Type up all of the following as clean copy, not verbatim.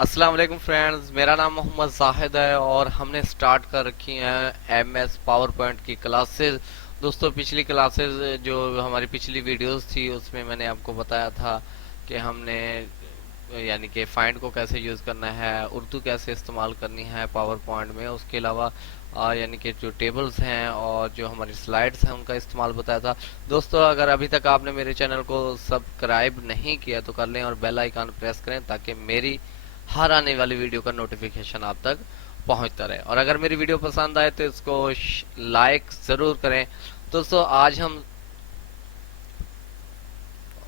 अस्सलाम वालेकुम फ्रेंड्स, मेरा नाम मोहम्मद जाहिद है और हमने स्टार्ट कर रखी हैं एमएस पावर पॉइंट की क्लासेस। दोस्तों, पिछली क्लासेस जो हमारी पिछली वीडियोस थी उसमें मैंने आपको बताया था कि हमने यानी कि फाइंड को कैसे यूज़ करना है, उर्दू कैसे इस्तेमाल करनी है पावर पॉइंट में। उसके अलावा यानी कि जो टेबल्स हैं और जो हमारी स्लाइड्स हैं उनका इस्तेमाल बताया था। दोस्तों, अगर अभी तक आपने मेरे चैनल को सब्सक्राइब नहीं किया तो कर लें और बेल आइकन प्रेस करें ताकि मेरी हर आने वाली वीडियो का नोटिफिकेशन आप तक पहुंचता रहे। और अगर मेरी वीडियो पसंद आए तो इसको लाइक जरूर करें। दोस्तों, आज हम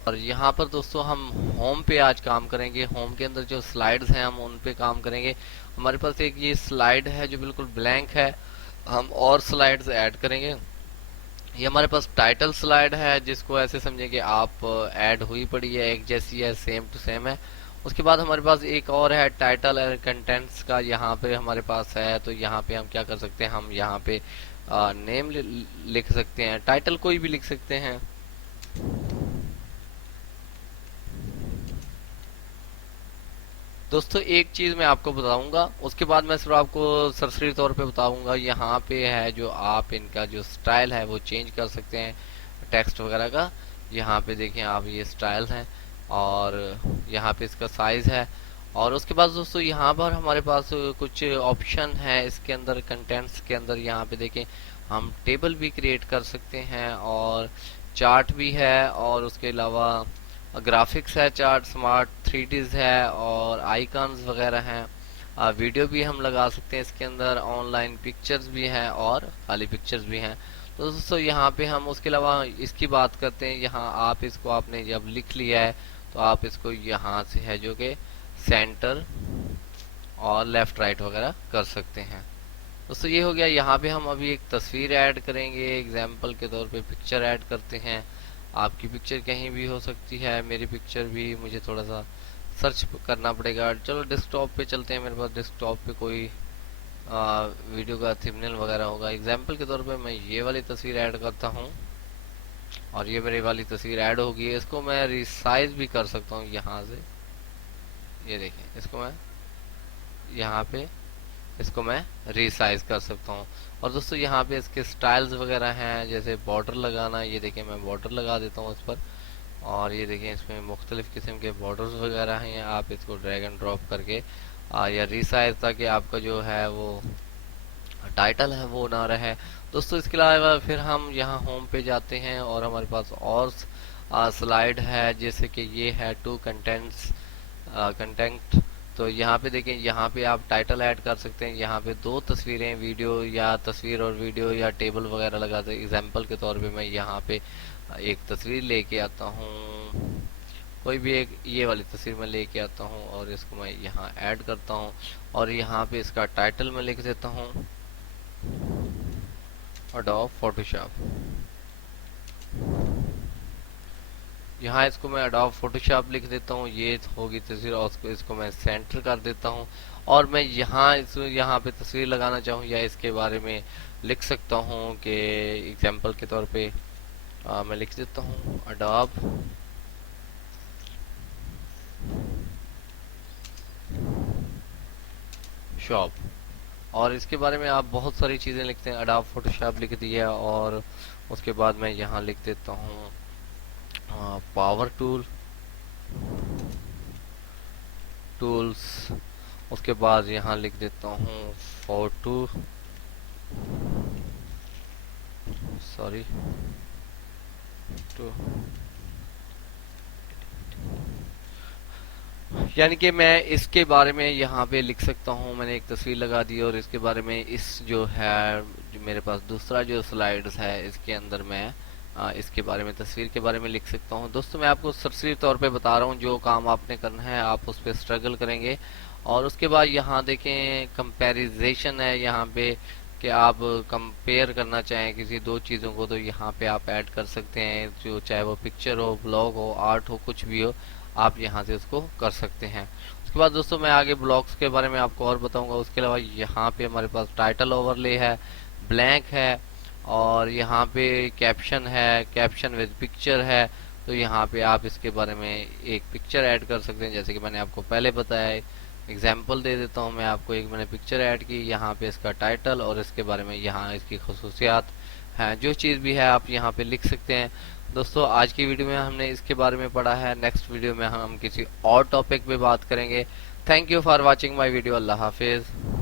और यहाँ पर दोस्तों हम होम पे आज काम करेंगे। होम के अंदर जो स्लाइड्स हैं हम उन पे काम करेंगे। हमारे पास एक ये स्लाइड है जो बिल्कुल ब्लैंक है, हम और स्लाइड्स ऐड करेंगे। ये हमारे पास टाइटल स्लाइड है जिसको ऐसे समझे कि आप ऐड हुई पड़ी है, एक जैसी है, सेम टू सेम है। उसके बाद हमारे पास एक और है टाइटल एंड कंटेंट्स का, यहाँ पे हमारे पास है। तो यहाँ पे हम क्या कर सकते हैं, हम यहाँ पे नेम लिख सकते हैं, टाइटल कोई भी लिख सकते हैं। दोस्तों, एक चीज मैं आपको बताऊंगा, उसके बाद मैं सिर्फ आपको सरसरी तौर पे बताऊंगा। यहाँ पे है जो आप इनका जो स्टाइल है वो चेंज कर सकते हैं टेक्स्ट वगैरह का। यहाँ पे देखें आप, ये स्टाइल है और यहाँ पे इसका साइज है। और उसके बाद दोस्तों यहाँ पर हमारे पास कुछ ऑप्शन है इसके अंदर, कंटेंट्स के अंदर। यहाँ पे देखें हम टेबल भी क्रिएट कर सकते हैं और चार्ट भी है और उसके अलावा ग्राफिक्स है, चार्ट स्मार्ट 3Ds है और आइकन्स वगैरह हैं। वीडियो भी हम लगा सकते हैं इसके अंदर, ऑनलाइन पिक्चर्स भी हैं और खाली पिक्चर्स भी हैं। तो दोस्तों यहाँ पे हम उसके अलावा इसकी बात करते हैं। यहाँ आप इसको आपने जब लिख लिया है तो आप इसको यहाँ से है जो कि सेंटर और लेफ्ट राइट वगैरह कर सकते हैं। दोस्तों, ये हो गया। यहाँ पे हम अभी एक तस्वीर ऐड करेंगे, एग्जाम्पल के तौर पे पिक्चर ऐड करते हैं। आपकी पिक्चर कहीं भी हो सकती है, मेरी पिक्चर भी, मुझे थोड़ा सा सर्च करना पड़ेगा। चलो डेस्कटॉप पे चलते हैं, मेरे पास डेस्कटॉप पे कोई वीडियो का थंबनेल वगैरह होगा। एग्जाम्पल के तौर पे मैं ये वाली तस्वीर ऐड करता हूँ और ये मेरी वाली तस्वीर ऐड होगी। इसको मैं रिसाइज भी कर सकता हूँ यहाँ से। ये देखें, इसको मैं यहाँ पे इसको मैं रिसाइज कर सकता हूँ। और दोस्तों यहाँ पे इसके स्टाइल्स वगैरह हैं, जैसे बॉर्डर लगाना। ये देखिए मैं बॉर्डर लगा देता हूँ इस पर। और ये देखिए इसमें मुख्तलिफ किस्म के बॉर्डर्स वगैरह हैं। आप इसको ड्रैग एंड ड्रॉप करके या रिसाइज, ताकि आपका जो है वो टाइटल है वो ना रहे। दोस्तों, इसके अलावा फिर हम यहाँ होम पे जाते हैं और हमारे पास और स्लाइड है, जैसे कि ये है टू कंटेंट्स कंटेंट। तो यहाँ पे देखें, यहाँ पे आप टाइटल ऐड कर सकते हैं। यहाँ पे दो तस्वीरें, वीडियो या तस्वीर और वीडियो या टेबल वगैरह लगाते हैं। एग्जाम्पल के तौर पे मैं यहाँ पे एक तस्वीर लेके आता हूँ, कोई भी एक ये वाली तस्वीर मैं लेके आता हूँ और इसको मैं यहाँ ऐड करता हूँ और यहाँ पे इसका टाइटल मैं लिख देता हूँ अडोब फोटोशॉप। यहाँ इसको मैं अडोब फोटोशॉप लिख देता हूँ, ये होगी तस्वीर। और इसको मैं सेंटर कर देता हूँ और मैं यहाँ पे तस्वीर लगाना चाहूँ या इसके बारे में लिख सकता हूँ कि एग्जाम्पल के तौर पे मैं लिख देता हूँ अडोब शॉप। और इसके बारे में आप बहुत सारी चीज़ें लिखते हैं, अडोब फोटोशॉप लिख दिया। और उसके बाद मैं यहाँ लिख देता हूँ पावर टूल्स। उसके बाद यहाँ लिख देता हूँ फोटो, सॉरी टू, यानी कि मैं इसके बारे में यहाँ पे लिख सकता हूँ। मैंने एक तस्वीर लगा दी और इसके बारे में इस जो है जो मेरे पास दूसरा जो स्लाइड्स है इसके अंदर मैं इसके बारे में, तस्वीर के बारे में लिख सकता हूँ। दोस्तों, मैं आपको सरसरी तौर पे बता रहा हूँ, जो काम आपने करना है आप उस पर स्ट्रगल करेंगे। और उसके बाद यहाँ देखें कंपैरिजेशन है यहाँ पे, कि आप कंपेयर करना चाहें किसी दो चीज़ों को तो यहाँ पे आप ऐड कर सकते हैं, जो चाहे वो पिक्चर हो, ब्लॉग हो, आर्ट हो, कुछ भी हो, आप यहाँ से उसको कर सकते हैं। उसके बाद दोस्तों मैं आगे ब्लॉग्स के बारे में आपको और बताऊंगा। उसके अलावा यहाँ पे हमारे पास टाइटल ओवरले है, ब्लैंक है और यहाँ पे कैप्शन है, कैप्शन विद पिक्चर है। तो यहाँ पे आप इसके बारे में एक पिक्चर ऐड कर सकते हैं, जैसे कि मैंने आपको पहले बताया है। एग्जाम्पल दे देता हूँ मैं आपको। एक मैंने पिक्चर ऐड की, यहाँ पे इसका टाइटल और इसके बारे में यहाँ इसकी खसूसियात हैं, जो चीज़ भी है आप यहाँ पे लिख सकते हैं। दोस्तों आज की वीडियो में हमने इसके बारे में पढ़ा है, नेक्स्ट वीडियो में हम किसी और टॉपिक पे बात करेंगे। Thank you for watching my video. अल्लाह हाफिज़।